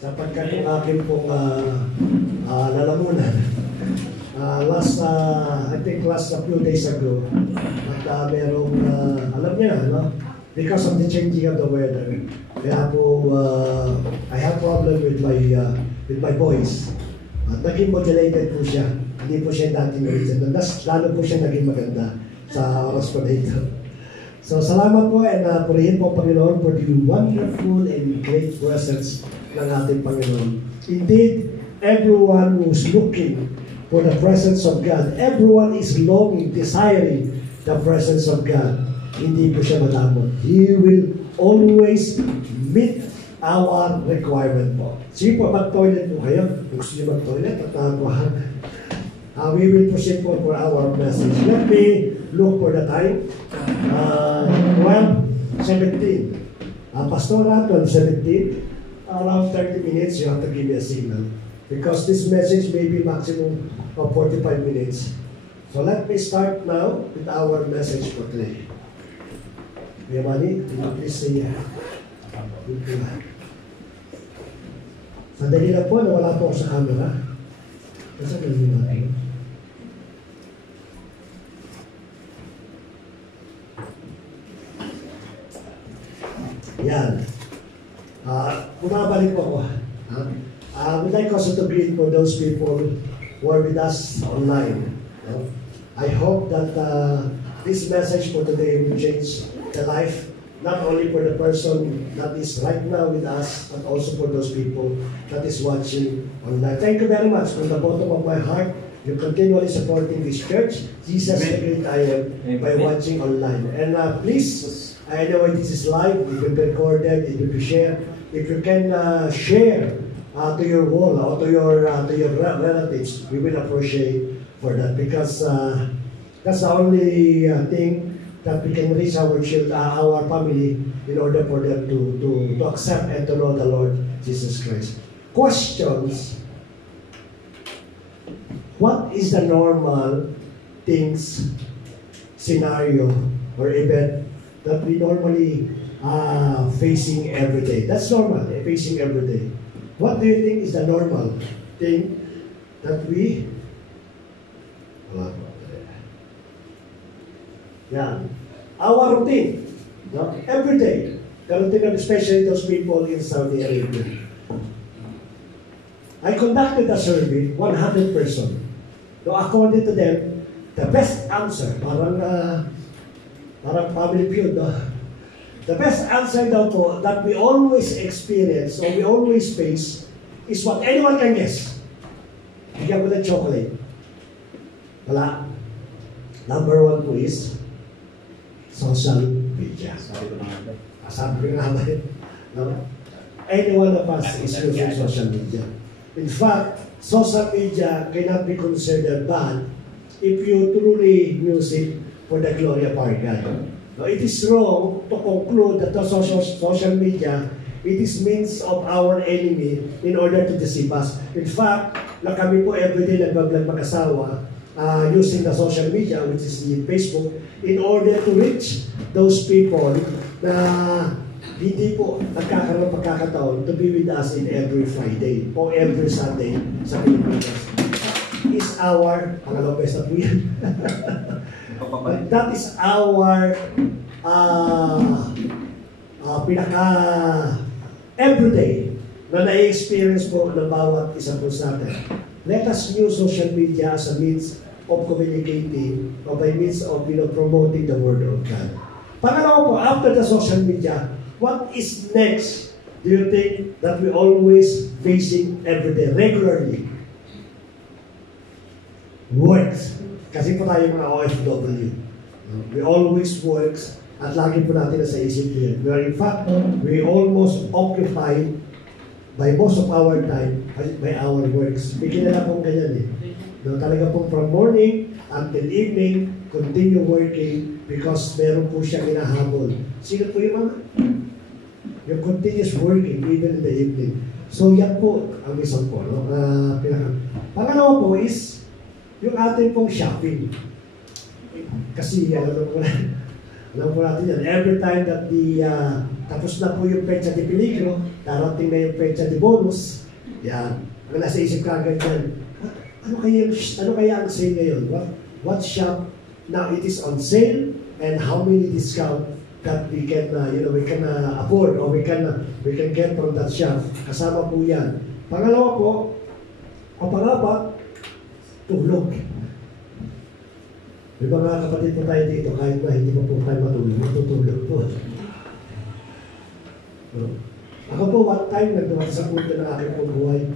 sapagkat yung aking pong lalamunan. I think last a few days ago, at merong, alam niya, no? Because of the changing of the weather, kaya po, I have problem with my voice. Naging modulated po siya. Hindi po siya dating original. Lalo po siya naging maganda sa oras po na ito. So, salamat po and purihin po Panginoon for the wonderful and great presence ng ating Panginoon. Indeed, everyone who's looking for the presence of God, everyone is longing, desiring the presence of God. Hindi po siya madamot. He will always meet our requirement po. Sige po, mag-toilet po kayo. Gusto niyo mag-toilet at we will proceed for our message. Let me look for the time. 12:17. Pastora, 12:17. Around 30 minutes, you have to give me a signal. Because this message may be maximum of 45 minutes. So let me start now with our message for today. Yamani, please say sandali na po, nawala po ako sa camera. Kasi galing natin. Yan. Bumabalik po ako. I would like also to greet for those people who are with us online. I hope that this message for today will change the life, not only for the person that is right now with us, but also for those people that is watching online. Thank you very much from the bottom of my heart. You're continually supporting this church. Jesus the great I am by watching online. And please, I know this is live, it will be recorded, it will be shared. If you can share to your wall or to your relatives, we will appreciate for that, because that's the only thing that we can reach our children, our family, in order for them to accept and to know the Lord Jesus Christ. Questions. What is the normal things, scenario, or event that we normally facing every day? That's normal, facing every day. What do you think is the normal thing that we... Yeah. Our routine, no? Every day, the routine, especially those people in Saudi Arabia. I conducted a survey, 100 persons. So according to them, the best answer, parang family feud, no? The best answer daw po that we always experience or we always face is what anyone can guess. Bigyan ko ng chocolate. Wala. Number one po is social media. Sabi ko nga ba yun? Any one of us is using social media. In fact, social media cannot be considered bad if you truly use it for the glory of our God. Now, it is wrong to conclude that the social media, it is means of our enemy in order to deceive us. In fact, na kami po everyday nagbablog mag-asawa, using the social media, which is the Facebook, in order to reach those people na hindi po nagkakaroon pagkakataon to be with us in every Friday or every Sunday sa Pilipinas. Is our, pangalawang best na po yan. That is our pinaka everyday na na-experience po ng bawat isa po sa atin. Let us use social media as a means of communicating or by means of promoting the Word of God. Pangalawa po, after the social media, what is next? Do you think that we always facing every day, regularly? Works. Kasi po tayo mga OFW. We always works at lagi po natin sa isip yun. Where in fact, we almost occupied by most of our time by our works. Bigyan na pong ganyan eh. No, talaga pong from morning until evening, continue working because meron po siya hinahabol. Sino po yung mga? Yung continuous working even in the evening. So yan po ang isang po. No? Pangalawa po is yung ating pong shopping. Kasi alam mo na, Alam po natin yan. Every time that tapos na po yung petsa de peligro, darating na yung petsa de bonus, yan. Ang nasa isip ka agad yan, ano kaya ang sale ngayon? What shop? Now it is on sale, and how many discount that we can afford or we can get from that shop. Kasama po yan. Pangalawa po, o pangalawa, tulog. May mga kapatid po tayo dito, kahit na hindi pa po tayo matutulog po. No? Ako po, one time, nagdumat sa punto ng aking pong buhay,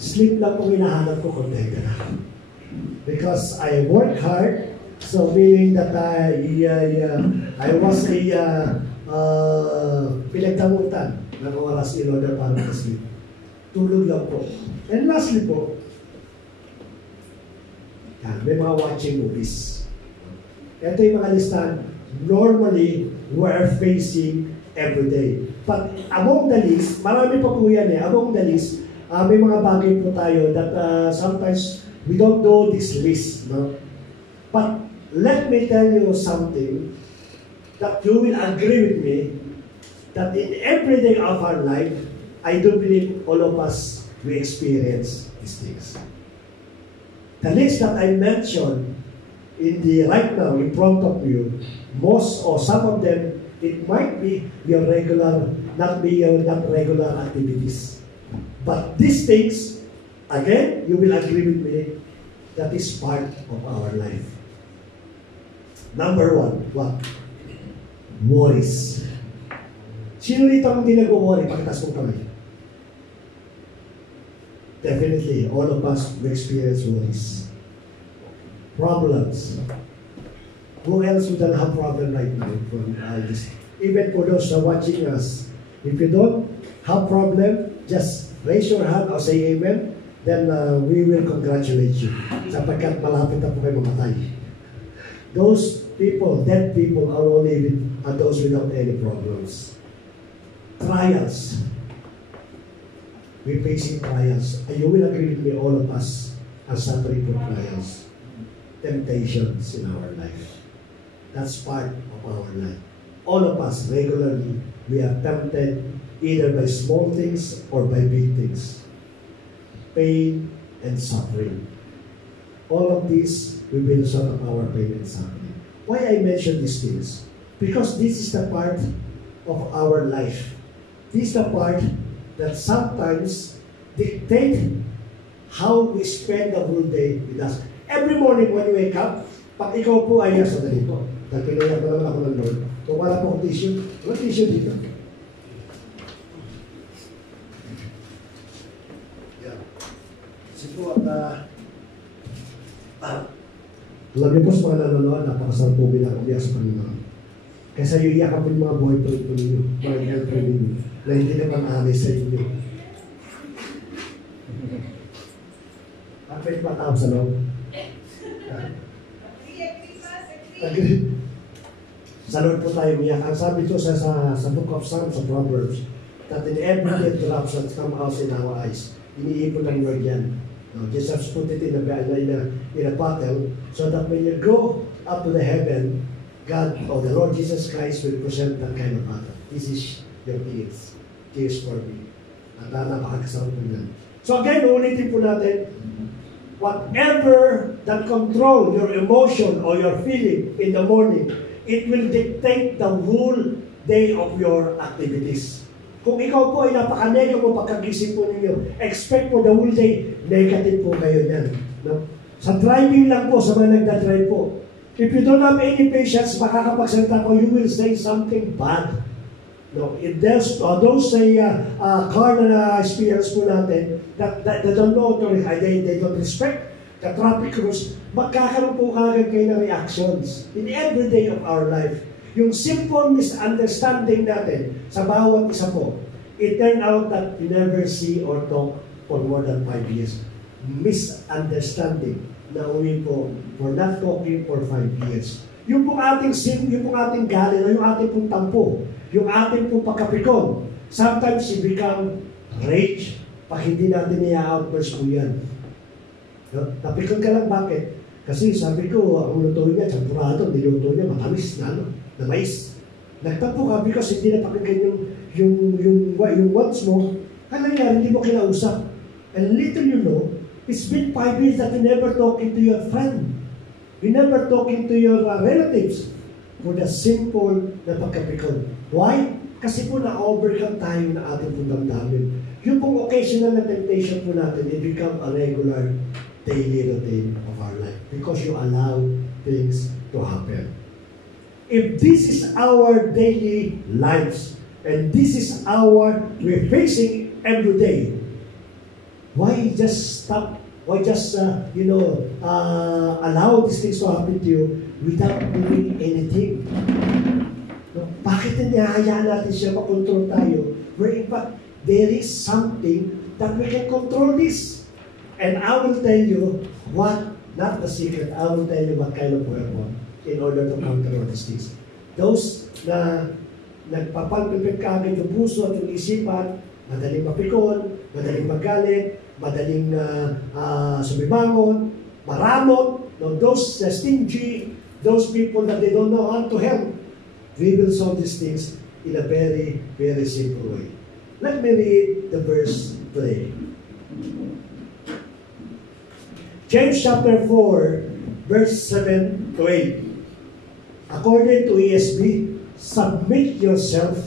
sleep lang po hinahanap ko, contento na. Because I work hard, so meaning that I was pinagdamutan ng oras in order para mag-sleep. Tulog lang po. And lastly po, may mga watching movies. Ito yung mga listahan normally we're facing every day. But among the list, marami pa po yan among the list, may mga bagay po tayo that sometimes we don't know this list. No? But let me tell you something that you will agree with me that in every day of our life, I do believe all of us we experience these things. The list that I mentioned right now in front of you, most or some of them, it might be your not regular activities. But these things, again, you will agree with me, that is part of our life. Number one, what? Worries. Sino rito ang hindi nag-worry? Pagkatas mong kamay. Definitely, all of us will experience worries. Problems. Who else would have problem right now? Even for those who are watching us, if you don't have problem, just raise your hand or say amen, then we will congratulate you. Sapagkat malapit na po kayo mamatay. Those people, dead people, are those without any problems. Trials. We're facing trials. And you will agree with me, all of us are suffering from trials. Temptations in our life. That's part of our life. All of us, regularly, we are tempted either by small things or by big things. Pain and suffering. All of these will be the result of our pain and suffering. Why I mention these things? Because this is the part of our life. This is the part that sometimes dictate how we spend the whole day with us. Every morning when you wake up, pag ikaw po ay sa dalito, dahil pinayag ko naman ako ng Lord, kung wala po akong tissue, walang tissue dito. Yeah. Kasi po, lagi po sa mga nanonood, napakasarap po bilang umiyak sa Panginoon. Kaysa yung iyakan po yung mga boyfriend po ninyo, mga girlfriend ninyo, na hindi naman aalis sa inyo. Kapit pa tao sa loob. Sa Lord po tayo umiyak. Ang sabi ko sa Book of Psalms, sa Proverbs, that in every interruption come out in our eyes. Iniipon ng Lord yan. Jesus put it in a bottle so that when you go up to the heaven, God or the Lord Jesus Christ will present that kind of bottle. This is your tears. Tears for me. At napakasarap po yan. So again, ulitin po natin, whatever that control your emotion or your feeling in the morning, it will dictate the whole day of your activities. Kung ikaw po ay napaka-negative po pagkagising po ninyo, expect po the whole day, negative po kayo niyan. No? Sa driving lang po, sa mga nagdadrive po, if you don't have any patience, makakapagsalita ko, you will say something bad. No, if there's those say car na experience po natin that they don't know they don't respect the traffic rules, magkakaroon po kagad kayo ng reactions in every day of our life. Yung simple misunderstanding natin sa bawat isa po, it turned out that we never see or talk for more than 5 years. Misunderstanding na uwi po for not talking for 5 years. Yung pong ating sin, yung pong ating galit, yung ating pong tampo, yung ating pong pagkapikon, sometimes it become rage pag hindi natin i-outburst po yan. Napikon ka lang, bakit? Kasi sabi ko, ang luto niya, champurado, niluto niya, matamis na, no? na mais. Nagtampo ka because hindi napakinggan yung wants mo. Ano nangyari, hindi mo kinausap. And little you know, it's been 5 years that you never talking to your friend. You never talking to your relatives for the simple na pagkapikon. Why? Kasi po na-overcome tayo na ating pong damdamin. Yung pong occasional na temptation po natin, it become a regular daily routine of our life because you allow things to happen. If this is our daily lives and this is we're facing every day, why just stop? Why just allow these things to happen to you without doing anything? No? Bakit hindi hayaan natin siya makontrol tayo? Where in fact, there is something that we can control this. And I will tell you what, not the secret, I will tell you what kind of weapon in order to counter all these things. Those na nagpapalpipit ka agad yung puso at yung isipan, madaling mapikon, madaling magalit, madaling sumibangon, maramot, no, those stingy, those people that they don't know how to help. We will solve these things in a very, very simple way. Let me read the verse today. James chapter 4, verse 7 to 8. According to ESV, submit yourself.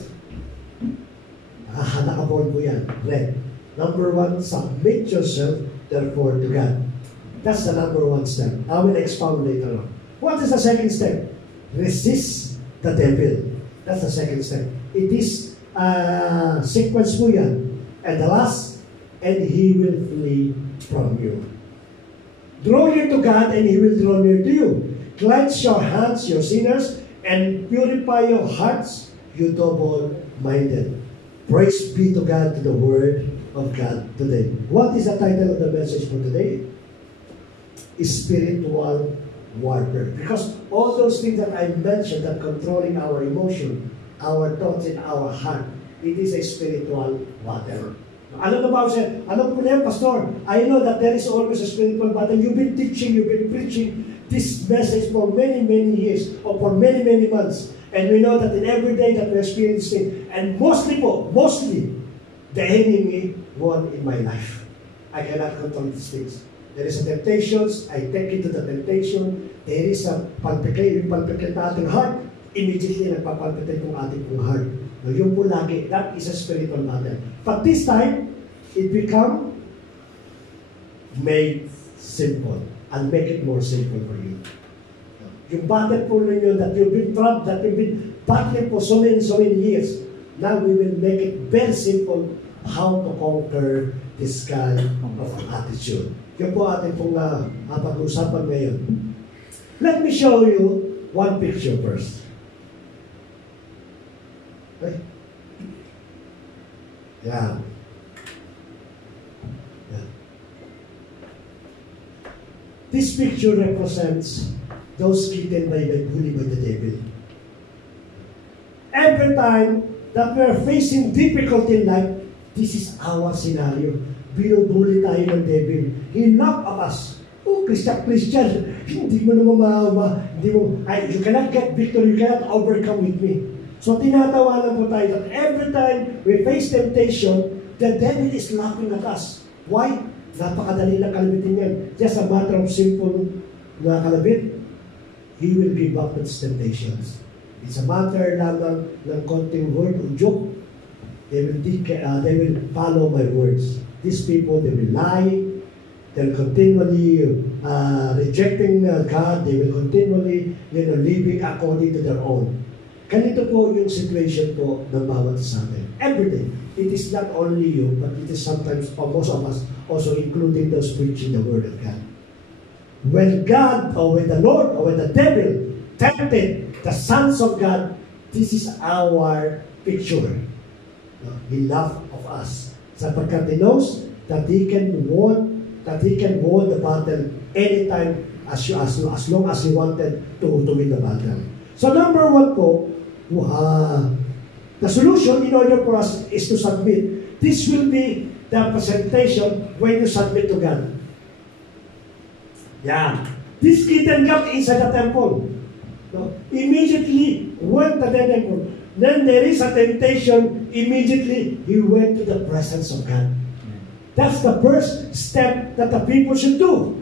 Nakabold po yan. Red. Number 1, submit yourself, therefore, to God. That's the number 1 step. I will expound later on. What is the second step? Resist the devil. That's the second step. It is sequence po yan. And the last, and he will flee from you. Draw near to God, and he will draw near to you. Cleanse your hands, you sinners, and purify your hearts, you double-minded. Praise be to God, to the Word of God today. What is the title of the message for today? Spiritual warfare. Because all those things that I mentioned, that controlling our emotion, our thoughts in our heart, it is a spiritual battle. Ano na ba siya? Ano po na yan, Pastor? I know that there is always a spiritual battle. You've been teaching, you've been preaching this message for many, many years, or for many, many months. And we know that in every day that we're experiencing, and mostly, the enemy won in my life. I cannot control these things. There is a temptations, I take it to the temptation. There is a palpitate na ating heart. Immediately, nagpapalpitate yung ating heart. No, yung po lagi, that is a spiritual battle. But this time, it become made simple. I'll make it more simple for you. Yung battle po ninyo that you've been trapped, that you've been battling for so many years, now we will make it very simple how to conquer this kind of attitude. Yun po ating pong pag-uusapan ngayon. Let me show you one picture first. Okay? Yeah. This picture represents those killed by the devil. Every time that we are facing difficulty in life, this is our scenario. Binubuli tayo ng devil. He laugh at us. Oh, Christian, hindi mo naman you cannot get victory, you cannot overcome with me. So tinatawanan po tayo that every time we face temptation, the devil is laughing at us. Why? Napakadali lang kalabitin yan. Just a matter of simple na kalabit, he will give up its temptations. It's a matter lamang ng konting word o joke. They will follow my words. These people, they will lie. They'll continually rejecting God. They will continually living according to their own. Ganito po yung situation po ng bawat sa atin. Every day. It is not only you, but it is sometimes for most of us, also including those preaching the Word of God. When God, or when the Lord, or when the devil tempted the sons of God, this is our picture. He laughed of us. Sapagkat he knows that he can won the battle anytime as long as he wanted to win the battle. So number 1 po, the solution in order for us is to submit. This will be the presentation when you submit to God. Yeah. This kitten got inside the temple. No? Immediately went to the temple. Then there is a temptation. Immediately he went to the presence of God. That's the first step that the people should do.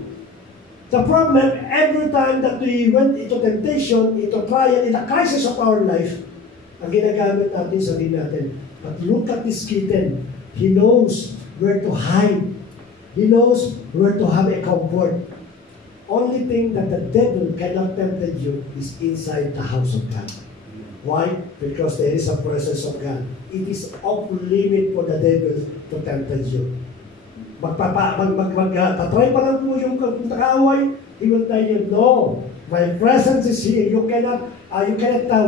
The problem, every time that we went into temptation, into trial, in the crisis of our life, ang ginagamit natin, sabihin natin, but look at this kitten. He knows where to hide. He knows where to have a comfort. Only thing that the devil cannot tempt you is inside the house of God. Why? Because there is a presence of God. It is off limit for the devil to tempt you. Tatry pa lang po yung kaaway, he will tell you, no, my presence is here. You cannot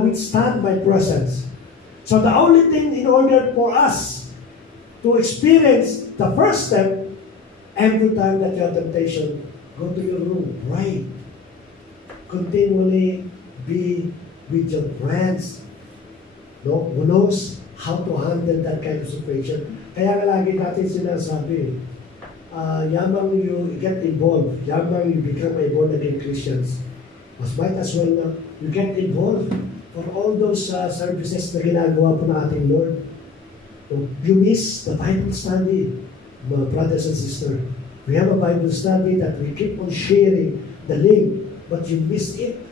withstand my presence. So the only thing in order for us to experience the first step, every time that you have temptation, go to your room, pray. Continually be with your friends, no? Who knows how to handle that kind of situation. Kaya nga lagi natin sinasabi, yamang you get involved, yamang you become a born-again Christians, might as well na you get involved for all those services na ginagawa po na ating Lord. So, you miss the Bible study, my brothers and sisters. We have a Bible study that we keep on sharing the link, but you missed it.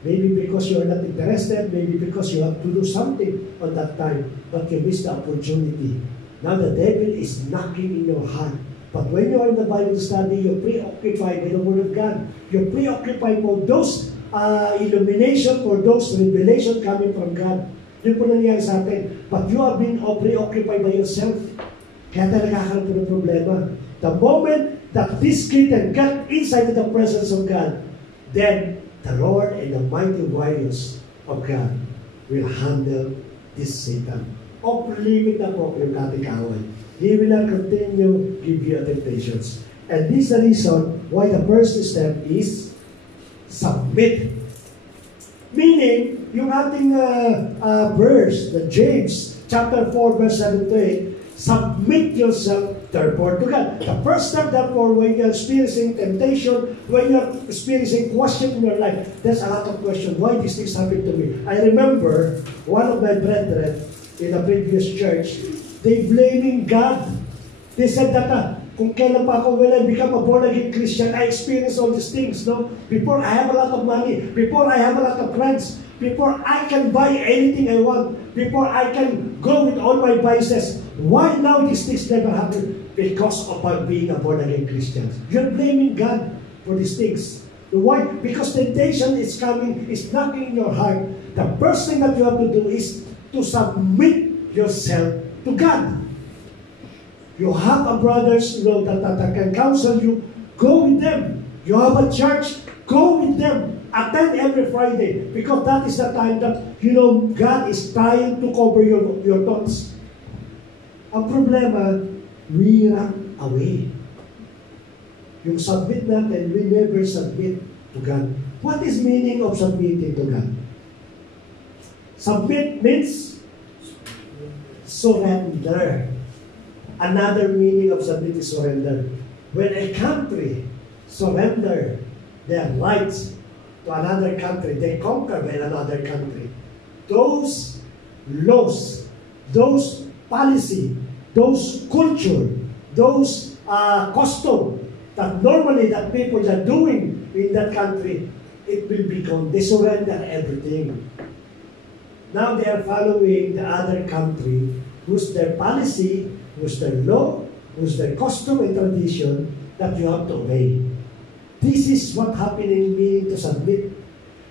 Maybe because you are not interested, maybe because you have to do something on that time, but you missed the opportunity. Now the devil is knocking in your heart. But when you are in the Bible study, you're preoccupied with the Word of God. You're preoccupied for those illumination, for those revelation coming from God. Yun po nangyayari sa atin. But you have been preoccupied by yourself. Kaya talaga nagkakaroon ng problema. The moment that this kitten got inside the presence of God, then the Lord and the mighty warriors of God will handle this Satan. Off-limit na po yung ating kaaway. He will not continue give you temptations. And this is the reason why the first step is submit. Meaning, yung ating verse, the James chapter 4 verse 7 to 8, submit yourself therefore to God. The first step, therefore, when you're experiencing temptation, when you're experiencing question in your life, there's a lot of question. Why these things happen to me? I remember one of my brethren in a previous church, they blaming God. They said that kung kailan pa ako, when I become a born-again Christian, I experience all these things, no? Before I have a lot of money, before I have a lot of friends, before I can buy anything I want, before I can go with all my vices. Why now these things never happen? Because of being a born-again Christian. You're blaming God for these things. Why? Because temptation is coming, is knocking in your heart. The first thing that you have to do is to submit yourself to God. You have a brothers, that can counsel you, go with them. You have a church, go with them. Attend every Friday, because that is the time that, God is trying to cover your thoughts. Ang problema, we run away. Yung submit natin, we never submit to God. What is meaning of submitting to God? Submit means surrender. Another meaning of submit is surrender. When a country surrender their rights to another country, they conquer by another country. Those laws, those policy, those culture, those custom that normally that people are doing in that country, it will become, they surrender everything. Now they are following the other country, whose their policy, whose their law, whose their custom and tradition that you have to obey. This is what happening meaning to submit.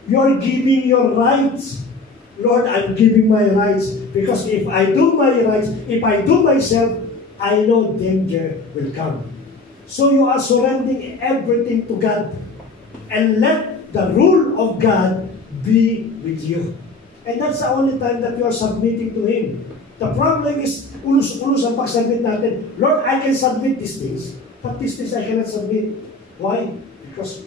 You're giving your rights. Lord, I'm giving my rights because if I do my rights, if I do myself, I know danger will come. So you are surrendering everything to God and let the rule of God be with you. And that's the only time that you are submitting to Him. The problem is, ulus-ulus ang pagsubmit natin. Lord, I can submit these things, but these things I cannot submit. Why? Because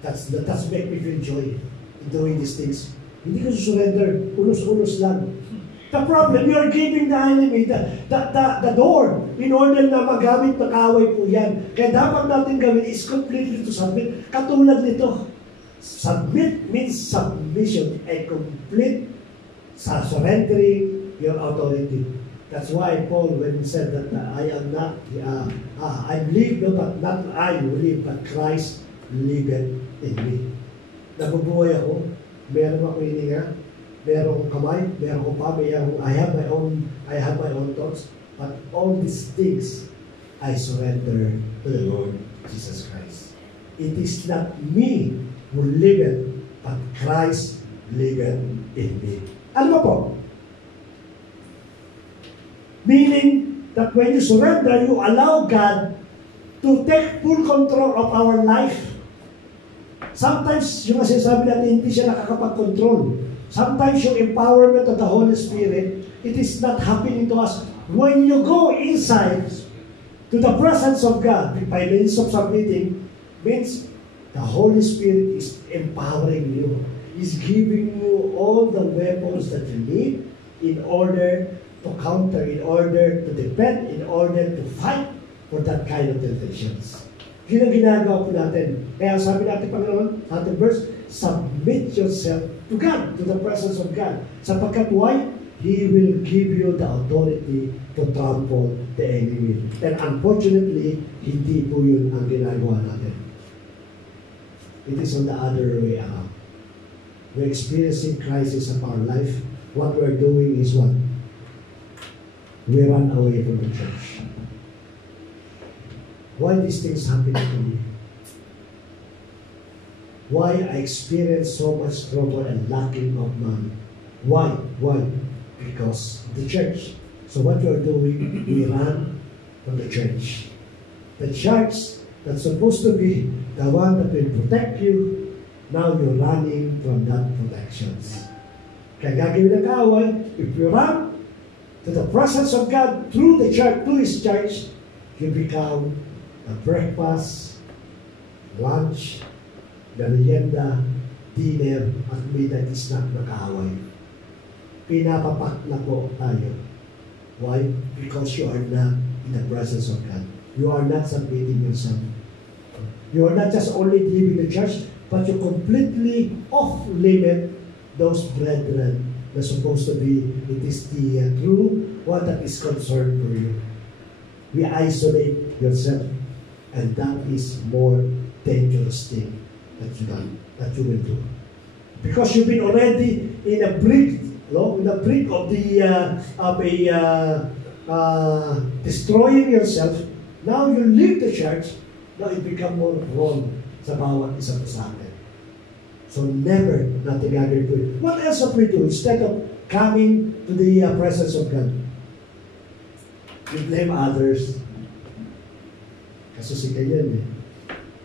that's make me feel joy in doing these things. Hindi ko surrender, ulus-ulus lang. The problem, you are giving the enemy the door in order na magamit na kaaway po yan. Kaya dapat natin gawin is completely to submit. Katulad nito, Submit means submission, a complete surrendering your authority. That's why Paul, when he said that I am not, I live, no, but not I who live, but Christ liveth in me. Nabubuhay ako, meron ako hininga, meron akong kamay, meron akong pa, I have my own thoughts, but all these things I surrender to the Lord Jesus Christ. It is not me who liveth, but Christ liveth in me. Ano ba po? Meaning that when you surrender, you allow God to take full control of our life. Sometimes, yung sinasabi natin, hindi siya nakakapag-control. Sometimes, yung empowerment of the Holy Spirit, it is not happening to us. When you go inside to the presence of God, by means of submitting, means the Holy Spirit is empowering you. He's giving you all the weapons that you need in order to counter, in order to defend, in order to fight for that kind of temptations. Yun ang ginagawa po natin. Kaya sabi natin, Panginoon, sa ating verse, submit yourself to God, to the presence of God. Sapagkat why? He will give you the authority to trample the enemy. And unfortunately, hindi po yun ang ginagawa natin. It is on the other way around. We're experiencing crisis of our life. What we're doing is what? We run away from the church. Why these things happen to me? Why I experience so much trouble and lacking of money? Why? Why? Because the church. So what you're doing, we run from the church. The church that's supposed to be the one that will protect you, now you're running from that protections. Kaya gagawin ng kaaway, if you run to the presence of God through the church, through His church, you become the breakfast, lunch, merienda, dinner, at midnight snack na kaaway. Pinapapak na po tayo. Why? Because you are not in the presence of God. You are not submitting yourself. You are not just only leaving the church, but you completely off-limit those brethren that's supposed to be, it is the true one that is concerned for you. We isolate yourself, and that is more dangerous thing that you will do. Because you've been already in a brink, in the brink of destroying yourself. Now you leave the church, now it become more wrong sa bawat isa sa atin. So never natin gagawin po. What else have we do instead of coming to the presence of God? We blame others. Kasi si ganyan eh.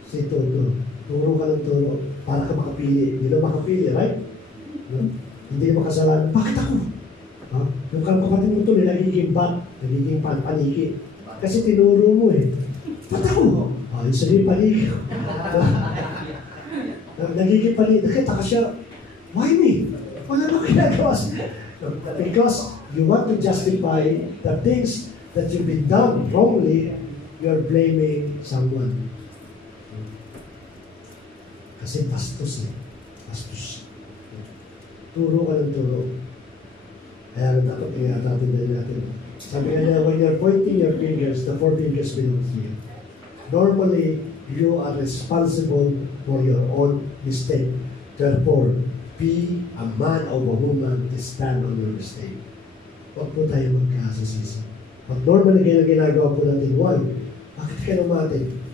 Si Toto. Turo ka ng turo para ka makapili. Hindi na makapili, right? No? Hindi na makasalanan. Bakit ako? Ha? Yung kapatid mo ito, nagiging paniki. Kasi tinuro mo eh. Ba't ako? Yung sabihin paniki. Nagiging paniki. Nakita ka siya, why me? Wala na ginagawa siya. Because you want to justify the things that you've been done wrongly, you're blaming someone. Kasi bastos eh. Bastos. Turo ka ng turo. Kaya dapat tinatapin na natin. Sabi nga niya, when you're pointing your fingers, the four fingers belong to you. Normally, you are responsible for your own mistake. Therefore, be a man or a woman to stand on your mistake. Huwag po tayo magkasasisa. But normally, kaya ginagawa po natin, why? Bakit ka naman?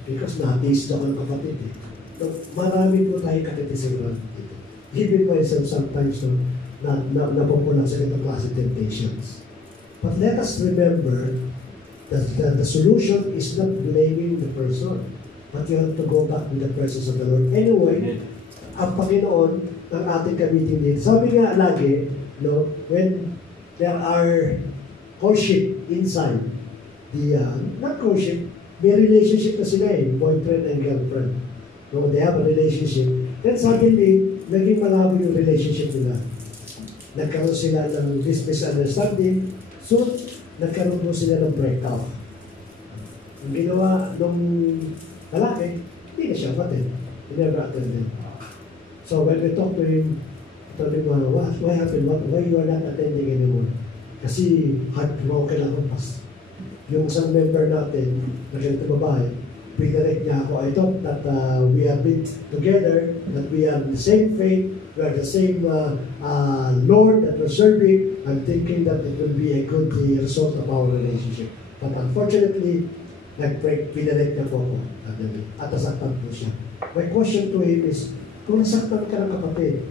Because na-taste ako ng kapatid eh. So, marami po tayo katitisipan dito. Even myself sometimes napupunan sa ganitong klase temptations. But let us remember that the solution is not blaming the person, but you have to go back to the presence of the Lord. Anyway, ang Panginoon ng ating gamitin din. Sabi nga lagi, no, when there are courtship inside, not courtship, may relationship na sila eh, boyfriend and girlfriend. No, they have a relationship. Then suddenly, naging malabo yung relationship nila. Nagkaroon sila ng misunderstanding, so nagkaroon po sila ng breakup. Ang ginawa nung lalaki, hindi na siya patid. Never attended. So when we talk to him, told him, what happened? Why you are not attending anymore? Kasi heartbroken ako, pas. Yung isang member natin, na ganito babae, pinarek niya ako. I thought that we have been together, that we have the same faith, we are the same Lord that we're serving. I'm thinking that it will be a good result of our relationship. But unfortunately, nag-break, pinarek niya po ako. At nasaktan po siya. My question to him is, kung nasaktan ka ng kapatid,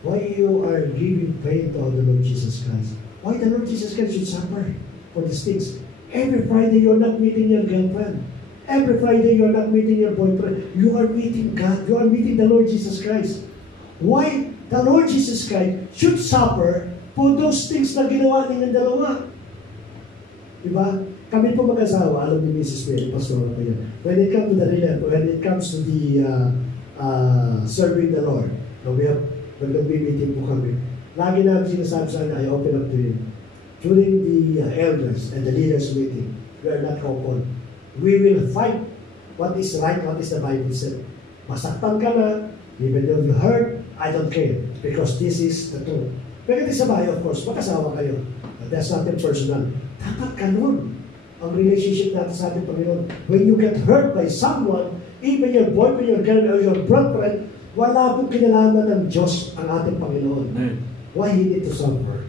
why you are giving pain to the Lord Jesus Christ? Why the Lord Jesus Christ should suffer for these things? Every Friday you're not meeting your girlfriend. Every Friday you're not meeting your boyfriend. You are meeting God. You are meeting the Lord Jesus Christ. Why the Lord Jesus Christ should suffer for those things na ginawa nilang dalawa? Diba? Kami po mag-asawa, alam ni Mrs. Perry, pastor ko yan. When it comes to the serving the Lord, when we meeting po kami, lagi namin sinasabi sa kanya, I open up to him. During the elders and the leaders meeting, we are not open. We will fight what is right, what is the Bible said. Masaktan ka na, even though you hurt, I don't care. Because this is the truth. Pagkati sa bahay, of course, mag-asawa kayo. But that's nothing personal. Dapat ganun ang relationship natin sa ating Panginoon. When you get hurt by someone, even your boyfriend, your girlfriend, or your boyfriend, wala pong kinalaman ng Diyos ang ating Panginoon. Why He need to suffer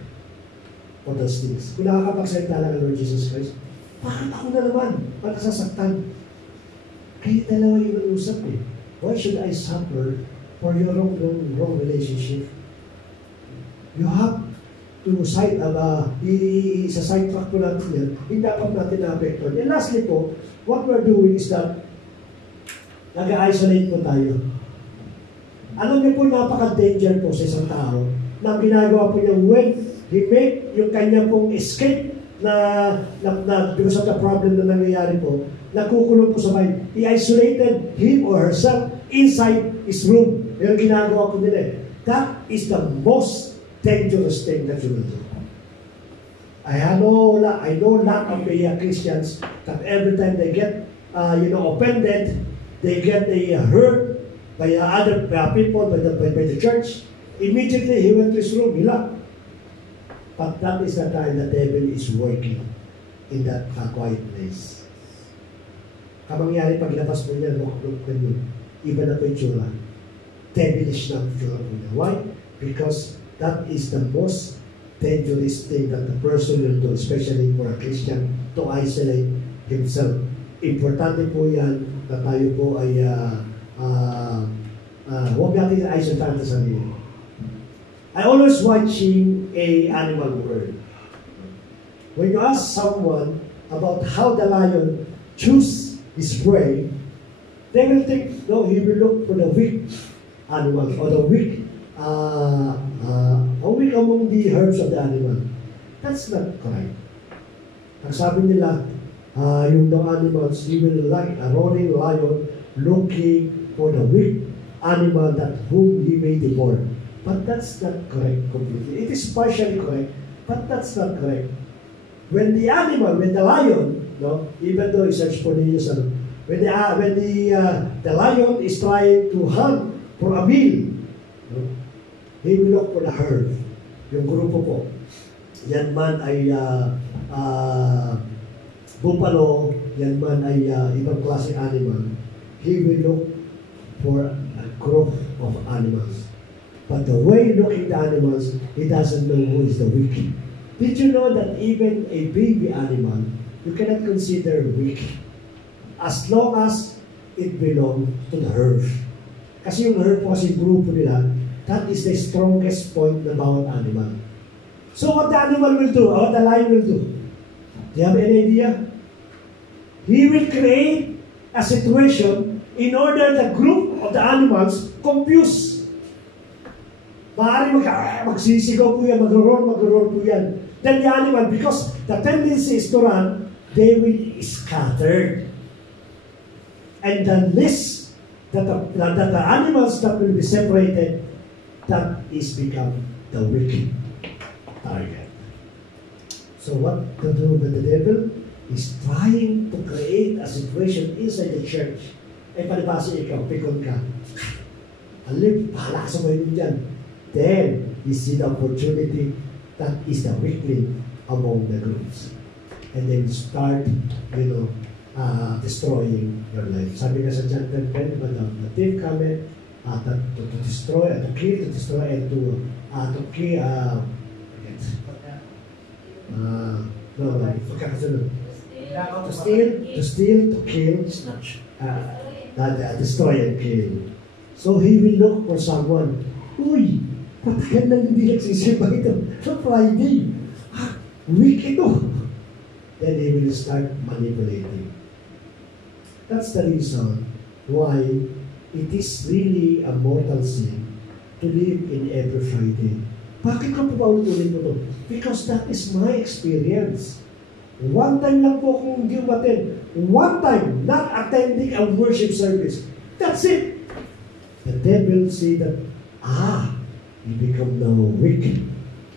for those things? Kung nakakapagsalita lang ang Lord Jesus Christ, bakit ako na naman magkasasaktan? Kayo dalawa yung usap eh. Why should I suffer for your wrong relationship? You have to side, sa side track po natin yan, hindi dapat natin na-affected. And lastly po, what we're doing is that nag-isolate po tayo. Alam niyo po, napaka-danger po sa isang tao na ginagawa po niya when he make yung kanya pong escape na because of the problem na nangyayari po, nakukulong po sa mind. He isolated him or herself inside his room. Yung ginagawa po nila. That is the most dangerous thing that you will do. I know a lot of Christians that every time they get offended, they get hurt by other people, by the church. Immediately he went to his room, he locked. But that is the time the devil is working in that quiet place. Kamangyari pag labas mo niya, iba na po yung tsura. Devilish na po tsura po niya. Why? Because that is the most dangerous thing that the person will do, especially for a Christian, to isolate himself. Importante po yan na tayo po ay huwag natin i-isolate sa sarili. I always watching a animal world. When you ask someone about how the lion choose his prey, they will think, no, he will look for the weak animals or the weak among the herbs of the animal. That's not correct. Ang sabi nila, yung the animals, he will like a roaring lion looking for the weak animal that whom he may devour. But that's not correct completely. It is partially correct, but that's not correct. When the lion, no, even though he searched for the when the lion is trying to hunt for a meal, no, he will look for the herd. Yung grupo po. Yan man ay buffalo, yan man ay ibang klase animal. He will look for a group of animals. But the way looking the animals, he doesn't know who is the weak. Did you know that even a baby animal, you cannot consider weak as long as it belongs to the herd? Kasi yung herd po kasi grupo nila, that is the strongest point about animal. So what the animal will do, or the lion will do? Do you have any idea? He will create a situation in order the group of the animals confuse. Maaari magsisigaw po yan, magro-roar po yan. Then the animal, because the tendency is to run, they will scatter. And the list that the animals that will be separated, that is become the wicked target. So what to do with the devil is trying to create a situation inside the church. Eh, palibasa ikaw, pikon ka. Alip, bahala ka sa buhay mo dyan. Then, you see the opportunity that is the weakling among the groups. And then you start, destroying your life. Sabi nga sa John 10:10, the thief cometh to destroy, to kill, to destroy, and to kill, to steal, to kill, destroy and kill. So he will look for someone. Uy, patagal na hindi nagsisimba ito. So Friday, week ito. Then he will start manipulating. That's the reason why it is really a mortal sin to live in every Friday. Bakit ka po ba ulit mo ito? Because that is my experience. One time lang po kung hindi umattend. One time, not attending a worship service. That's it. The devil see that, you become now weak.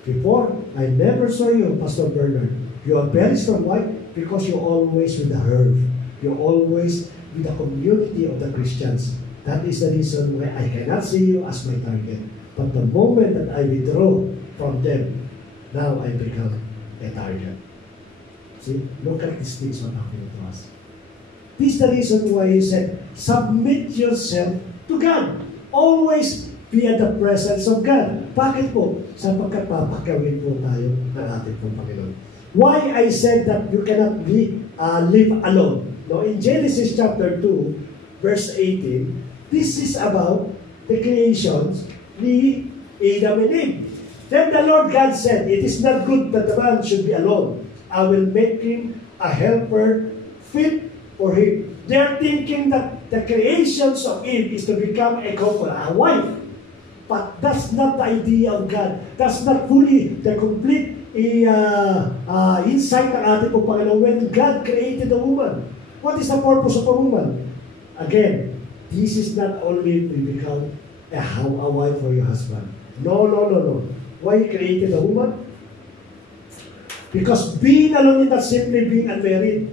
Before, I never saw you, Pastor Bernard. You are very strong. Why? Because you're always with the herd. You're always with the community of the Christians. That is the reason why I cannot see you as my target. But the moment that I withdraw from them, now I become a target. See, look at these things what happened to us. This is the reason why he said, submit yourself to God. Always be at the presence of God. Bakit po? Sapagkat papakawin po tayo ng ating pong Panginoon. Why I said that you cannot live alone. No, in Genesis chapter 2, verse 18, this is about the creations ni Adam and Eve. Then the Lord God said, it is not good that the man should be alone. I will make him a helper fit for him. They are thinking that the creations of Eve is to become a couple, a wife. But that's not the idea of God. That's not fully the complete insight ng ating po Panginoon when God created a woman. What is the purpose of a woman? Again, this is not only to become a wife for your husband. No. Why he created a woman? Because being alone is not simply being unmarried.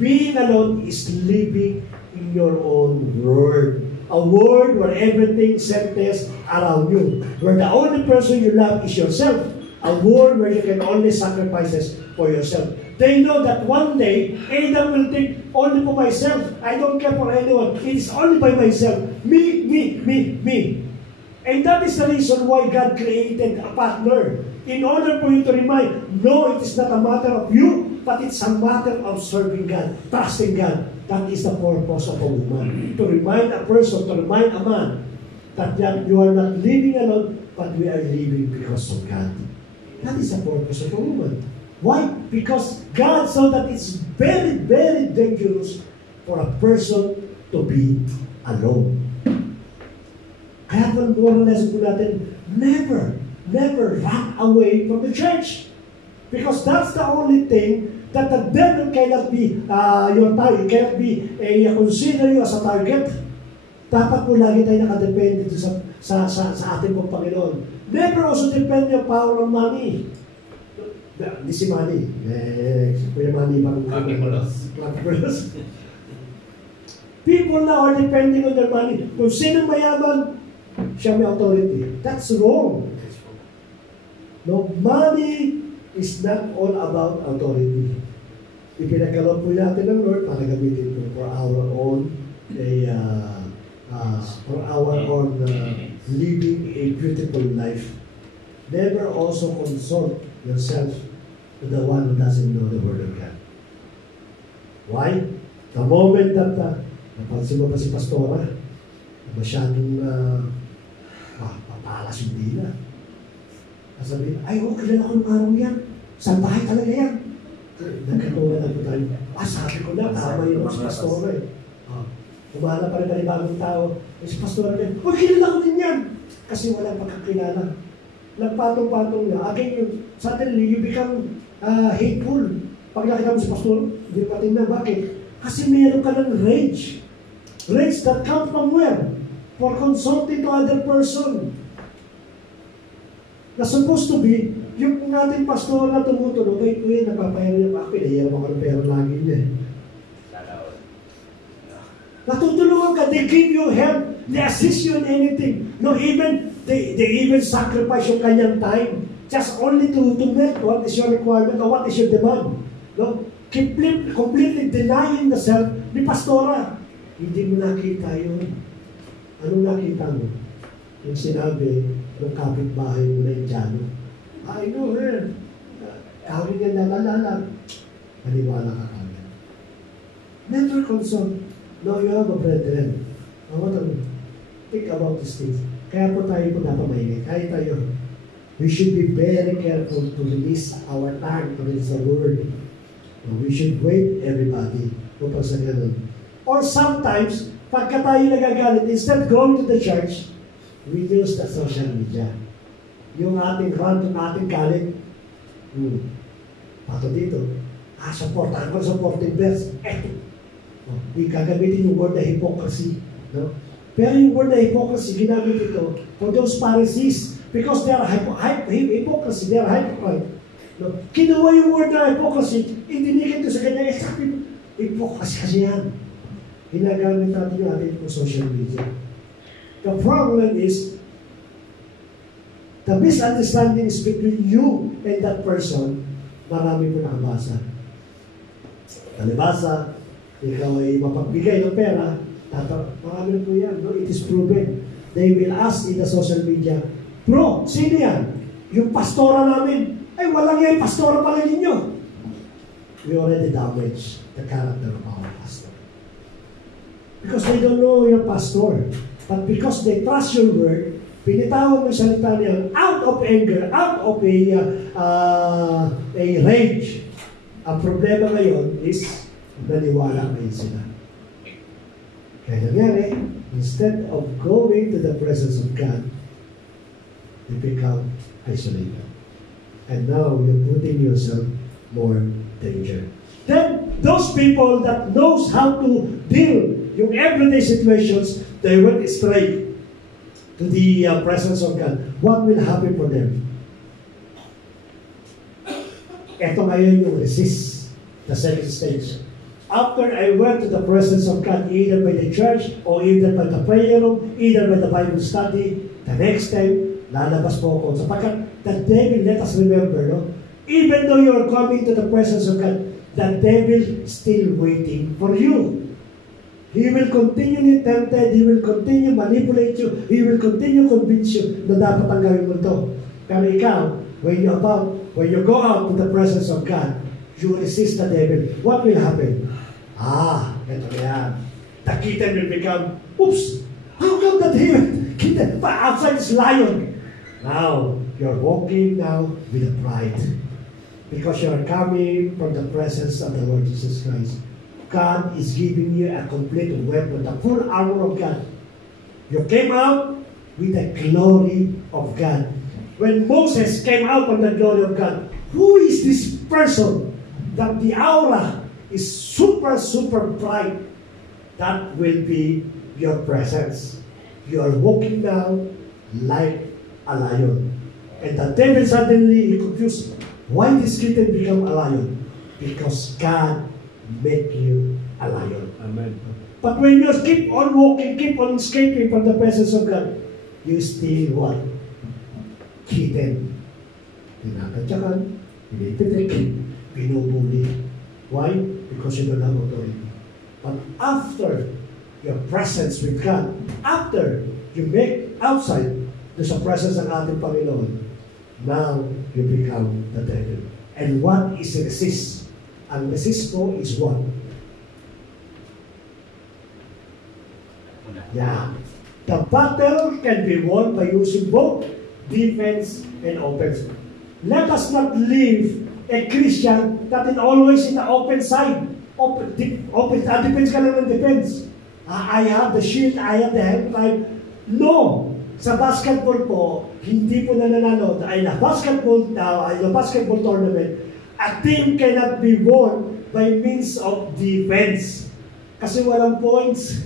Being alone is living in your own world. A world where everything centers around you. Where the only person you love is yourself. A world where you can only sacrifice for yourself. They know that one day, Adam will think, only for myself. I don't care for anyone. It is only by myself. Me. And that is the reason why God created a partner. In order for you to remind, no, it is not a matter of you, but it's a matter of serving God, trusting God. That is the purpose of a woman. To remind a person, to remind a man, that you are not living alone, but we are living because of God. That is the purpose of a woman. Why? Because God saw that it's very, very dangerous for a person to be alone. Kaya po ang moral lesson po natin, never run away from the church. Because that's the only thing that the devil cannot be your target, cannot be consider you as a target. Dapat po lagi tayo nakadepende sa ating pong Panginoon. Never also depend your power on money. Di si money. Kuya money bang Clapperlos. People now are depending on their money. Kung sino mayaman, siya may authority. That's wrong. No, money is not all about authority. Ipinagkaloob po natin ng Lord para gamitin po for our own living a beautiful life. Never also consult yourself to the one who doesn't know the Word of God. Why? The moment that napansin mo pa si Pastora, masyadong papalas yung dila. Sabihin, ay, kilala ko ng araw yan. Saan bahay talaga yan? Nagkatulad na po tayo. Sabi ko na, tama yun si Pastora eh. Umala pa rin na ibang tao. Si Pastora niya, kilala ko din yan. Kasi walang pagkakilala. Nagpatong-patong na. Again, suddenly, you become hateful. Pag nakita mo si Pastora, hindi pa tingnan. Bakit? Kasi mayroon ka ng rage. Rage that comes from where? For consulting to other person. Na supposed to be, yung ating pastor na tumutulong, ay kuya, napapayaro niya pa. Pinahiram ako ng pera lagi niya. Natutulungan ka, they give you help. They assist you in anything. No, even, they even sacrifice yung kanyang time just only to meet what is your requirement or what is your demand. No? Completely denying the self ni Pastora. Hindi mo nakita yun. Anong nakita mo? Yung sinabi ng kapitbahay mo na Indiano. I know her. Kawin niya nalalalag. Maniwala ka kami. Never consult. No, you have a brethren. I want to think about these things. Kaya po tayo po napamainit. Kaya tayo. We should be very careful to release our tongue to release the word. We should wait everybody. Upang sa ganun. Or sometimes, pagka tayo nagagalit, instead going to the church, we use the social media. Yung ating rant, yung ating galit, pato dito, supportan ko, supporting verse, gagamitin yung word na hypocrisy. No? Pero yung word na hypocrisy, ginamit ito for those Pharisees, because they are hypocrisy, they are hypocrite. No? Kinuha yung word na hypocrisy, indinikit ko sa kanya, hypocrisy kasi yan. Ginagamit natin yung ating social media. The problem is, the misunderstanding is between you and that person, marami po nakabasa. Talibasa, ikaw ay mapagbigay ng pera, marami po yan. No? It is proven. They will ask in the social media, bro, sino yan? Yung pastora namin. Ay, walang yan, pastora pala ninyo. We already damaged the character of our pastor. Because they don't know your pastor. But because they trust your word, pinitawan mo yung salita niya out of anger, out of a rage. Ang problema ngayon is naniwala kayo sila. Kaya nangyari, instead of going to the presence of God, you become isolated. And now you're putting yourself more danger. Then, those people that knows how to deal yung everyday situations, they went straight to the presence of God. What will happen for them? Ito ngayon yung resist, the second stage. After I went to the presence of God, either by the church, or either by the prayer room, either by the Bible study, the next time, lalabas po ako. Sapagkat the devil, let us remember, no? Even though you are coming to the presence of God, the devil still waiting for you. He will continue tempted, he will continue manipulate you, he will continue convince you na dapat ang gawin mo ito. Pero ikaw, when you go out to the presence of God, you resist the devil. What will happen? Ito na yan. The kitten will become, oops, how come that kitten outside is lion? Now, you're walking now with a pride. Because you're coming from the presence of the Lord Jesus Christ. God is giving you a complete weapon, the full armor of God. You came out with the glory of God. When Moses came out from the glory of God, who is this person that the aura is super, super bright? That will be your presence. You are walking down like a lion. And the devil suddenly confused. Why this kitten become a lion? Because God make you a lion. Amen. But when you keep on walking, keep on escaping from the presence of God, you still what? Kitten. Tinakatsakan, pinipitik, pinubuli. Why? Because you don't have authority. But after your presence with God, after you make outside the presence ng ating Panginoon, now you become the devil. And what is resist? Ang resist mo is what? Yeah. The battle can be won by using both defense and offense. Let us not live a Christian that is always in the open side. Defense ka lang ng defense. I have the shield, I have the help time. No! Sa basketball po, hindi po nananalo. Ay na basketball tournament, a team cannot be won by means of defense. Kasi walang points.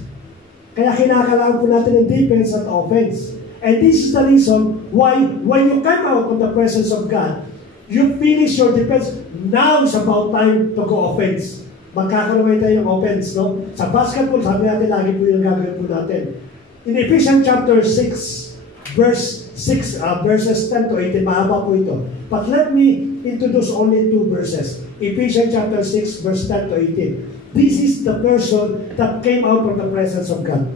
Kaya kinakailangan po natin ng defense at offense. And this is the reason why when you come out from the presence of God, you finish your defense. Now is about time to go offense. Magkakaroon tayo ng offense, no? Sa basketball, sabi natin, lagi po yung gagawin po natin. In Ephesians chapter 6, verses 10 to 18, mahaba po ito. But let me introduce only 2 verses. Ephesians chapter 6, verse 10 to 18. This is the person that came out from the presence of God.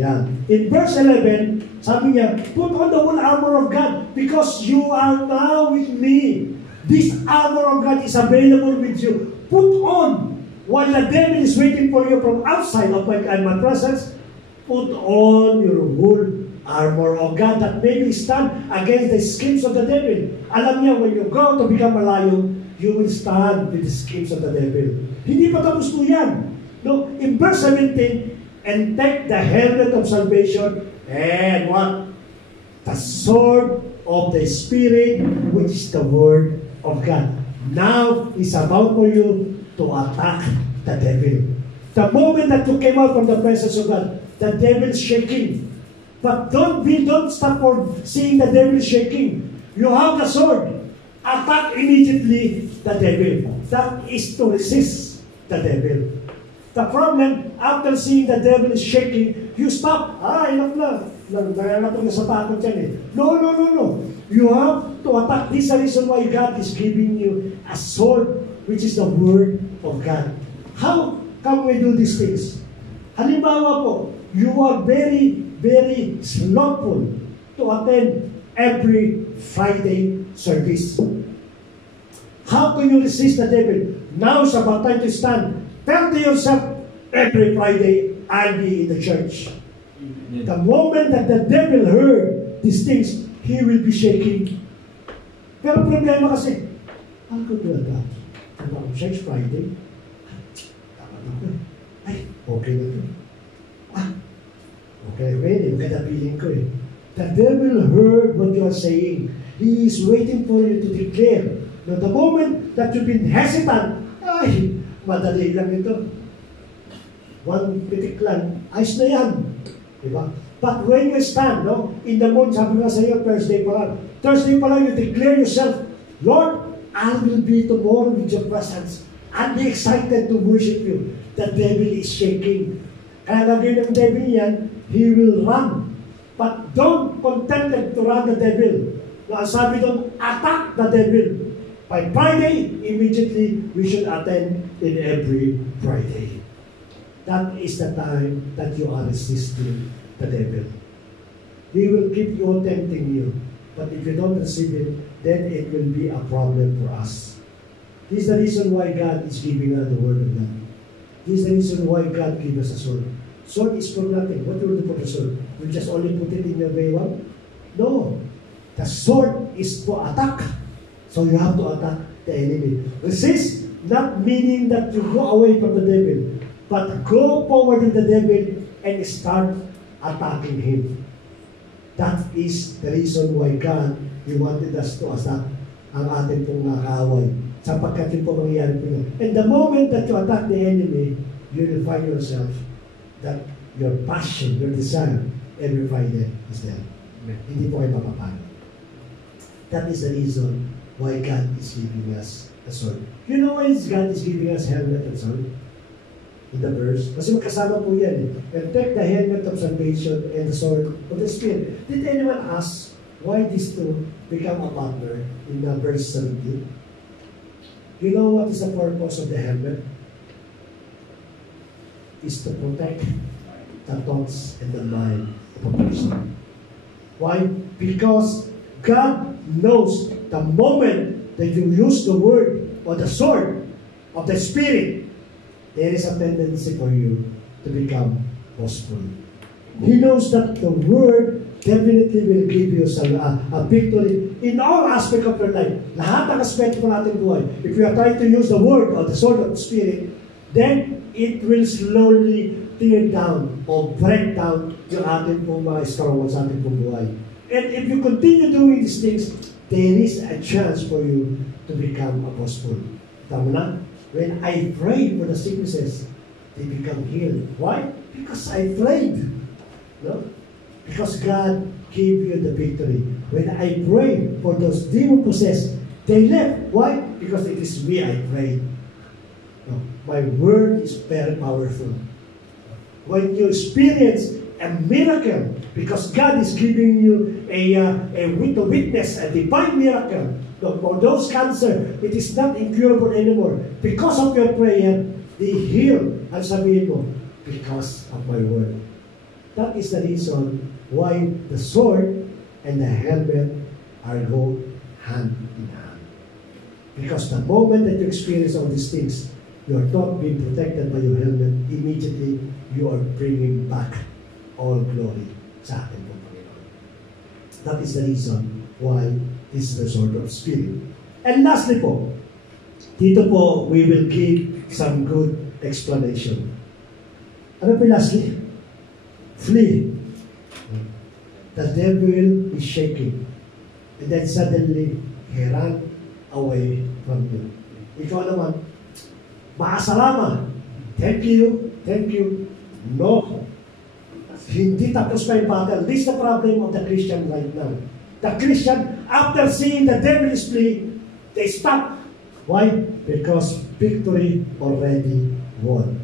Yan. In verse 11, sabi niya, put on the whole armor of God because you are now with me. This armor of God is available with you. Put on while the devil is waiting for you from outside of my presence. Put on your whole armor of God that may stand against the schemes of the devil. Alam niya, when you go to become a lion, you will stand with the schemes of the devil. Hindi pa tapos po yan. No? In verse 17, and take the helmet of salvation and what? The sword of the Spirit, which is the Word of God. Now is about for you to attack the devil. The moment that you came out from the presence of God, the devil is shaking. But don't stop for seeing the devil is shaking. You have the sword. Attack immediately the devil. That is to resist the devil. The problem, after seeing the devil is shaking, you stop. Enough na. Nangangatong na sa takot yan eh. No. You have to attack. This is the reason why God is giving you a sword, which is the Word of God. How come we do these things? Halimbawa po, you are very, very slothful to attend every Friday service. How can you resist the devil? Now is about time to stand. Tell to yourself, every Friday, I'll be in the church. The moment that the devil heard these things, he will be shaking. Pero problema kasi, how could do that? About church Friday? Tama na ko. Ay, okay na to. Okay, maganda feeling ko eh. The devil heard what you are saying. He is waiting for you to declare. Now, the moment that you've been hesitant, ay, madali lang ito. One pitik lang, ayos na yan. Diba? But when you stand, no, in the morning, sabi nga sa iyo, Thursday pa lang, you declare yourself, Lord, I will be tomorrow with your presence. I'll be excited to worship you. The devil is shaking. Kaya gagawin ng devil yan, he will run. But don't contented to run the devil. No, sabi doon, attack the devil. By Friday, immediately, we should attend in every Friday. That is the time that you are resisting the devil. He will keep you tempting you. But if you don't receive it, then it will be a problem for us. This is the reason why God is giving us the Word of God. This is the reason why God gave us a sword. Sword is for nothing. What will you do for the sword? You just only put it in your baywan? No. The sword is for attack. So you have to attack the enemy. Resist, not meaning that you go away from the devil, but go forward to the devil and start attacking him. That is the reason why God, He wanted us to attack ang ating pong kaaway. Sapagkat yun po mangyayari po yun. And the moment that you attack the enemy, you will find yourself that your passion, your desire, every Friday is there. Hindi po kayo mapapagod. That is the reason why God is giving us a sword. You know why God is giving us helmet and sword? In the verse. Kasi magkasama po yan eh. And take the helmet of salvation and the sword of the Spirit. Did anyone ask why these two become a partner in verse 17? You know what is the purpose of the helmet? Is to protect the thoughts and the mind of a person. Why? Because God knows the moment that you use the word or the sword of the Spirit, there is a tendency for you to become boastful. He knows that the word definitely will give you a victory in all aspects of your life. Lahat ng aspect po natin buhay. If you are trying to use the word or the sword of the Spirit, then it will slowly tear down or break down yung ating pong mga strongholds sa ating pong buhay. And if you continue doing these things, there is a chance for you to become a boastful. Tama na? When I prayed for the sicknesses, they become healed. Why? Because I prayed. No? Because God gave you the victory. When I prayed for those demon-possessed, they left. Why? Because it is me I prayed. No. My word is very powerful. when you experience a miracle, because God is giving you a witness, a divine miracle. For those cancer, it is not incurable anymore. Because of your prayer, they heal. Ang sabihin mo, because of my word. That is the reason why the sword and the helmet are go hand in hand. Because the moment that you experience all these things, you are not being protected by your helmet, immediately you are bringing back all glory sa atin po, Panginoon. That is the reason why this is the sword of spirit. And lastly po, dito po, we will give some good explanation. Ano po lastly? Flee. The devil is shaking. And then suddenly, he ran away from you. Ikaw naman, maasalama. Thank you. No. Hindi tapos pa yung battle. This is the problem of the Christian right now. The Christian, after seeing the devil is flee, they stop. Why? Because victory already won.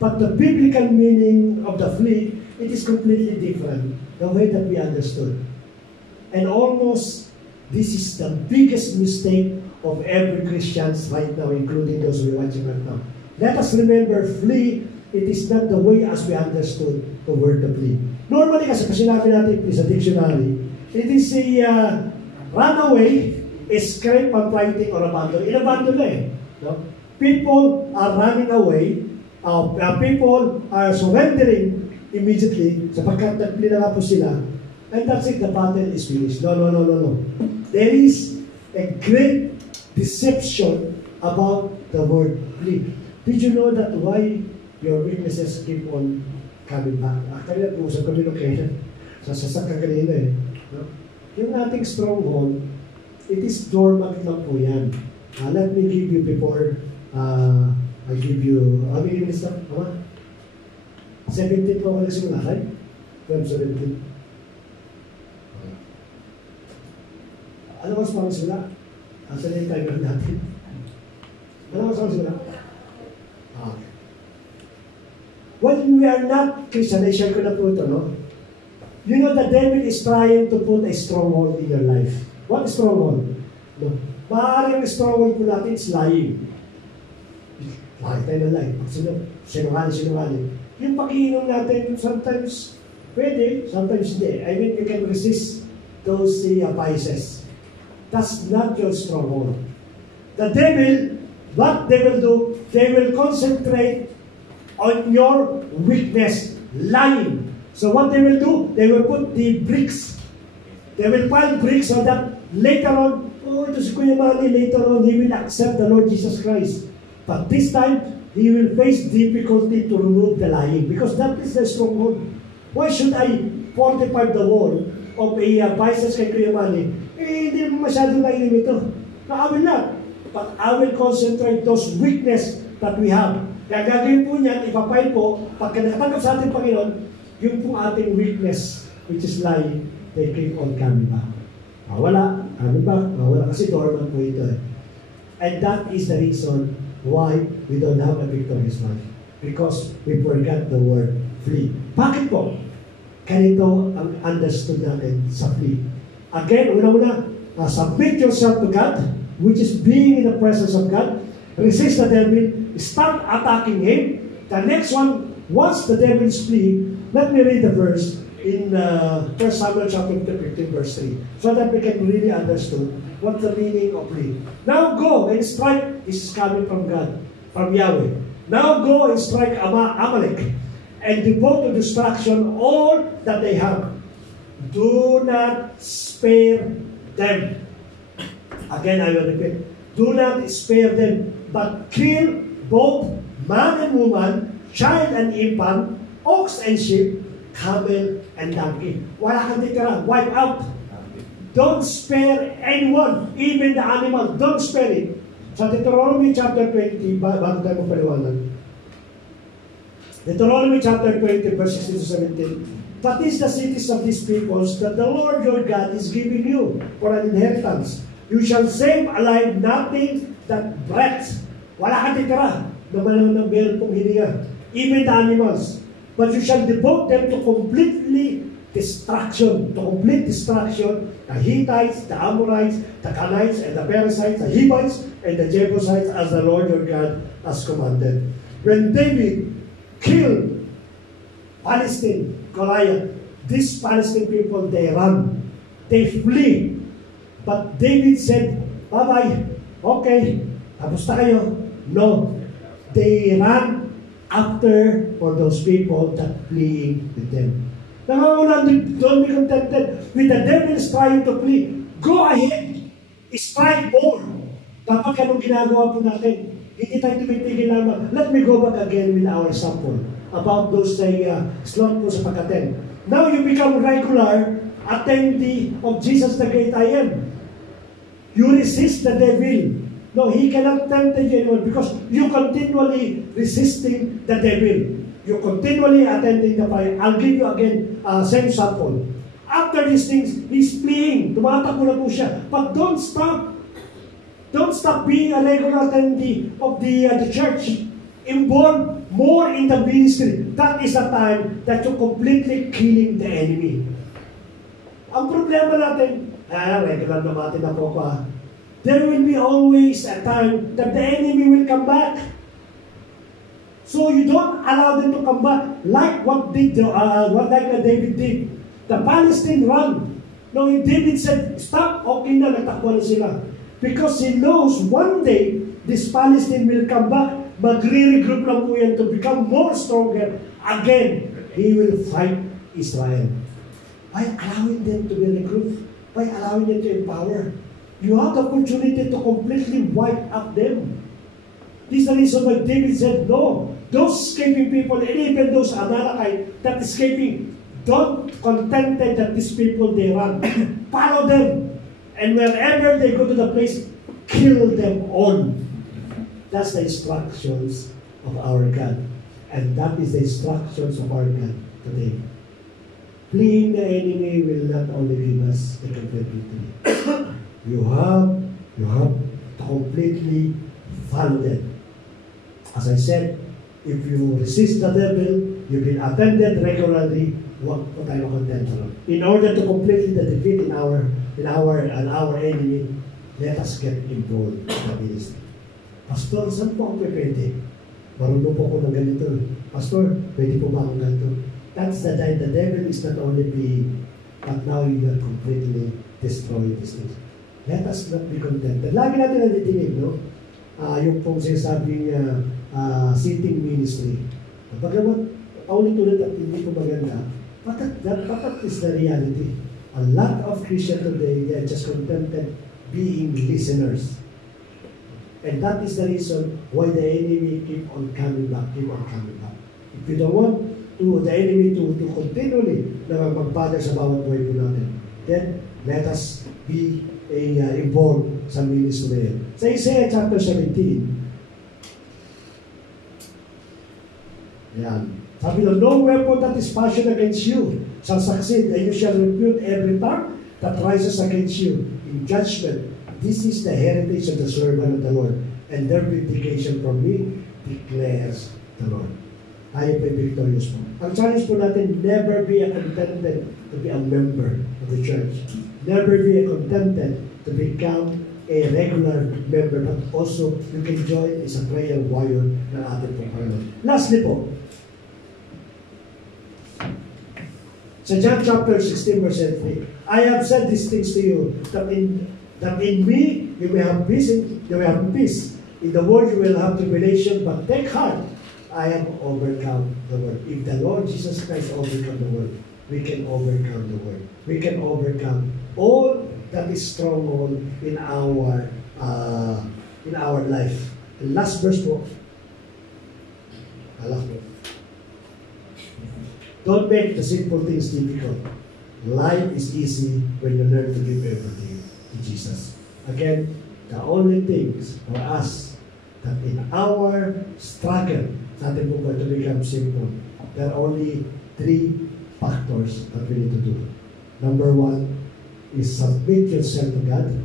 But the biblical meaning of the flee, it is completely different. The way that we understood. And almost, this is the biggest mistake of every Christian right now, including those who are watching right now. Let us remember, flee, it is not the way as we understood the word of flee. Normally, kasi sinabi natin sa dictionary, it is a run away, escape from fighting, or abandon. Inabandon na eh. No? People are running away, people are surrendering immediately sapagkat nagpili na po sila, and that's it, the battle is finished. No. There is a great deception about the word flee. Did you know that why your weaknesses keep on coming back? Actually, nag-uusap kami nung kaya sa sasakang kanina eh. No? Yung ating stronghold, it is dormant lang po yan. Let me give you before I give you, how many minutes na? 17 po ako nagsimula, right? 12:17. Ano mas parang sila? Asan yung timer natin? Ano mas parang sila? Okay. When we are not Christian, I-share ko na po ito, no? You know, the devil is trying to put a stronghold in your life. What is stronghold? No? Maaaring stronghold po natin is lying. Lahat tayo na lie. Sinungaling. Yung pag-iinom natin, sometimes pwede, sometimes hindi. I mean, you can resist those vices. That's not your stronghold. The devil, what they will do, they will concentrate on your weakness, lying. So what they will do, they will put the bricks. They will pile bricks so that later on, ito si Kuya Manny, later on, he will accept the Lord Jesus Christ. But this time, he will face difficulty to remove the lying because that is the stronghold. Why should I fortify the wall of a vices kay Kuya Manny? Hindi masyadong nailim ito. No, I will not. But I will concentrate those weakness that we have. Kaya gagawin po niyan, ipapay po, pagka nakatanggap sa ating Panginoon, yung po ating weakness, which is lying, they keep on coming back. Mawala, coming back, mawala kasi dormant po ito. And that is the reason why we don't have a victorious life. Because we forgot the word flee. Bakit po? Ganito ang understood natin sa flee. Again, una-una, submit yourself to God, which is being in the presence of God. Resist the devil, start attacking him. The next one, once the devil is flee, let me read the verse in 1 Samuel chapter 15, verse 3, so that we can really understand what the meaning of flee. Now go and strike. This is coming from God, from Yahweh. Now go and strike Amalek and devote to destruction all that they have. Do not spare them. Again, I will repeat. Do not spare them, but kill both man and woman, child and infant, ox and sheep, camel and donkey. Wala kang titira. Wipe out. Don't spare anyone, even the animal. Don't spare it. Sa Deuteronomy chapter 20, bago tayo magpaliwanag. Deuteronomy chapter 20, verse 16 to 17. But these the cities of these peoples that the Lord your God is giving you for an inheritance. You shall save alive nothing that breaths. Wala kang titira na malang ng meron pong hininga. Even the animals. but you shall devote them to complete destruction, the Hittites, the Amorites, the Canaanites, and the Perizzites, the Hivites, and the Jebusites, as the Lord your God has commanded. When David killed Palestine, Goliath, these Palestine people, they run, they flee. But David said, bye-bye, okay, tapos tayo. No, they ran after for those people that fleeing with them. Nanganguna, don't be contented with the devils trying to flee. Go ahead, strike more. Kapag anong ginagawa po natin, hindi tayo tumitigil lamang. Let me go back again with our sample about those slot po sa pag-attend. Now you become regular attendee of Jesus the Great I Am. You resist the devil. No, he cannot tempt you anymore because you continually resisting the devil. You continually attending the fire. I'll give you again same sample. After these things, he's fleeing. Tumatakbo na po siya. But don't stop. Don't stop being a regular attendee of the church. Involved more in the ministry. That is the time that you're completely killing the enemy. Ang problema natin, regular na natin na po pa. There will be always a time that the enemy will come back. So you don't allow them to come back like what David did. The Palestine run. No, David said, stop, okay na, natakbo na sila. Because he knows one day, this Palestine will come back, magre-regroup lang po yan to become more stronger. Again, he will fight Israel. By allowing them to be regrouped, by allowing them to empower. You have the opportunity to completely wipe up them. This is the reason why David said, no, those escaping people, and even those Amalekites that escaping, don't contented that these people, they run. Follow them. And wherever they go to the place, kill them all. That's the instructions of our God. And that is the instructions of our God today. Fleeing the enemy will not only give us the complete victory. You have to completely follow them. As I said, if you resist the devil, you've been attended regularly, what tayo content ron. In order to completely defeat in our enemy, let us get involved in the ministry. Pastor, saan po ako pwede? Marunong po ako ng ganito. Pastor, pwede po ba akong ganito? That's the time the devil is not only being, but now you are completely destroying these things. Let us not be contented. Lagi natin nadidinig, no? Yung pong sinasabing sitting ministry. Bagamat, paulit-ulit at hindi po maganda, but that is the reality. A lot of Christians today, they are just contented being listeners. And that is the reason why the enemy keep on coming back. If you don't want the enemy to continually na mag-bother sa bawat buhay po natin, then let us be involved sa ministry. Sa Isaiah chapter 17, yan. Sabi doon, no weapon that is fashioned against you shall succeed, and you shall refute every tongue that rises against you in judgment. This is the heritage of the servant of the Lord, and their vindication from me declares the Lord. Tayo po'y victorious po. Ang challenge po natin, never be a contented to be a member of the church. Never be a contented to become a regular member, but also you can join as a prayer warrior ng ating pong Panginoon. Lastly po, sa John chapter 16 verse 3, I have said these things to you, that in me you may have peace. In the world you will have tribulation, but take heart, I have overcome the world. If the Lord Jesus Christ overcome the world, we can overcome the world. We can overcome all that is stronghold in our life. And last verse po. Don't make the simple things difficult. Life is easy when you learn to give everything to Jesus. Again, the only things for us that in our struggle, natin po ba to become simple, there are only 3 factors that we need to do. Number 1 is submit yourself to God,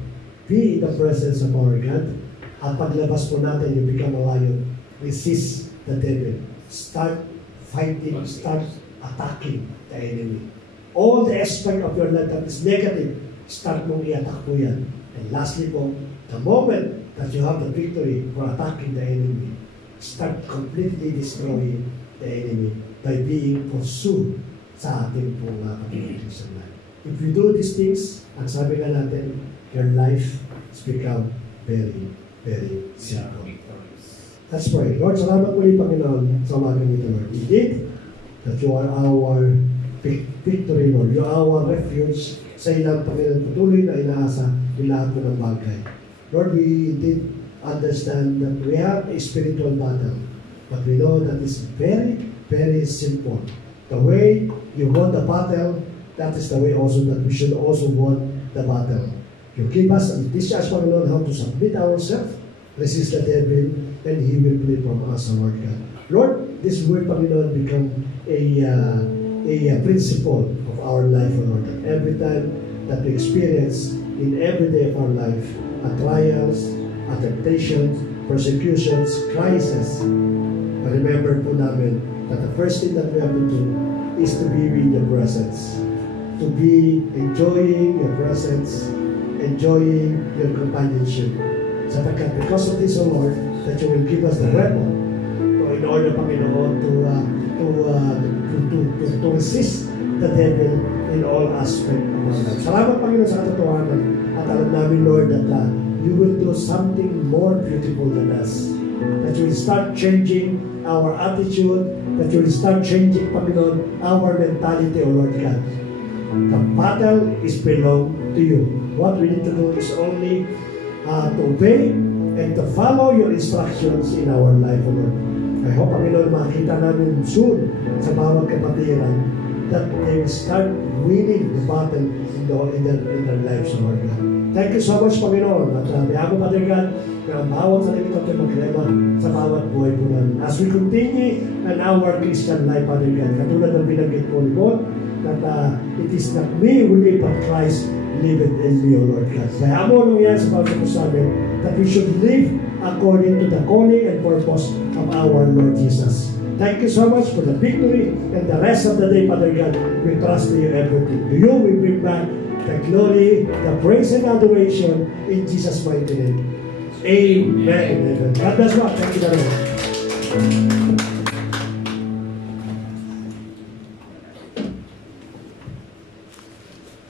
be in the presence of our God, at paglabas po natin, you become a lion, resist the devil, start fighting, start attacking the enemy. All the aspect of your life that is negative, start mong i-attack po yan. And lastly po, the moment that you have the victory for attacking the enemy, start completely destroying the enemy by being pursued sa ating pong Christian life. If you do these things, ang sabi nga natin, your life has become very, very simple. Let's pray. Lord, salamat muli, Panginoon, sa umagang ito, Lord. Indeed, that you are our victory, Lord. You are our refuge sa ilang, Panginoon, patuloy na inaasa yung lahat mo ng bagay. Lord, we indeed understand that we have a spiritual battle, but we know that it's very, very simple. The way you won the battle, that is the way also that we should also won the battle. You give us and teach us, Panginoon, how to submit ourselves, resist the devil, and He will flee from us, Lord God. Lord, this word, Panginoon, become a principle of our life, Lord. Every time that we experience in every day of our life, trials, temptations, persecutions, crises, remember po namin that the first thing that we have to do is to be in your presence, to be enjoying your presence, enjoying your companionship. Sapagkat because of this, O Lord, that you will give us the weapon in order, Panginoon, to resist the devil in all aspects of our life. Salamat, Panginoon, sa katotohanan. At alam namin, Lord, that you will do something more beautiful than us. That you will start changing our attitude, that you will start changing, Panginoon, our mentality, O Lord God. The battle is belong to you. What we need to do is only to obey and to follow your instructions in our life, O Lord. I hope, Panginoon, makita namin soon sa bawat kapatiran that they will start winning the battle in their lives, O Lord God. Thank you so much, Panginoon. At ako, Father God, na ang bawat sa limit natin maglema sa bawat buhay po namin. As we continue in our Christian life, Father God, katulad ng binanggit po ni Paul, that it is not me who live, but Christ liveth in me, O Lord God. Kaya mo nung yan sa bawat po sa amin, that we should live according to the calling and purpose of our Lord Jesus. Thank you so much for the victory and the rest of the day, Father God. We trust in you everything. To you we bring back the glory, the praise and adoration in Jesus' mighty name. Amen. Amen. God bless you. Thank you very much.